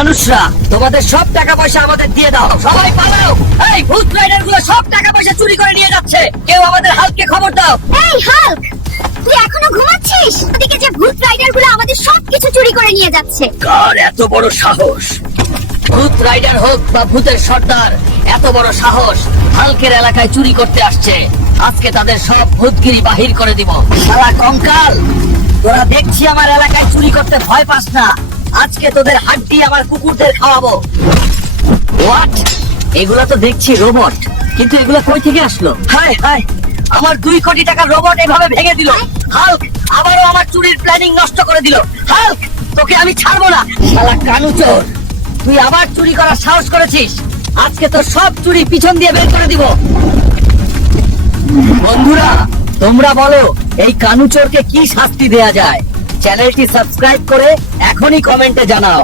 মানুষরা তোমাদের সব টাকা পয়সা আমাদের দিয়ে দাও, সবাই পালাও। এই ভূত রাইডার গুলো সব টাকা পয়সা চুরি করে নিয়ে যাচ্ছে, কেউ আমাদের হাল্ককে খবর দাও। এই হাল্ক, তুই এখনো ঘুমাচ্ছিস? ওদিকে যে ভূত রাইডার গুলো আমাদের সবকিছু চুরি করে নিয়ে যাচ্ছে। কার এত বড় সাহস? ভূত রাইডার হোক বা ভূতের সর্দার, এত বড় সাহস হাল্কের এলাকায় চুরি করতে আসছে। আজকে তাদের সব ভূতগিরি বাহির করে দিব। শালা কঙ্কাল, তোরা দেখছি আমার এলাকায় চুরি করতে ভয় পাস না, আজকে তোদের হাড্ডি আমার কুকুরদের খাওয়াবো। হোয়াট? এগুলা তো দেখছি রোবট, কিন্তু এগুলা কই থেকে আসলো? হায় হায়, আমার 2 কোটি টাকার রোবট এভাবে ভেঙে দিল। হাল্ক আবারও আমার চুরির প্ল্যানিং নষ্ট করে দিল। হাল্ক, তোকে আমি ছাড়বো না। শালা কানুচোর, তুই আবার চুরি করার সাহস করেছিস, আজকে তো সব চুরি পিছন দিয়ে বের করে দিব। বন্ধুরা, তোমরা বলো এই কানুচোরকে কি শাস্তি দেয়া যায়? চ্যানেলটি সাবস্ক্রাইব করে এখনই কমেন্টে জানাও।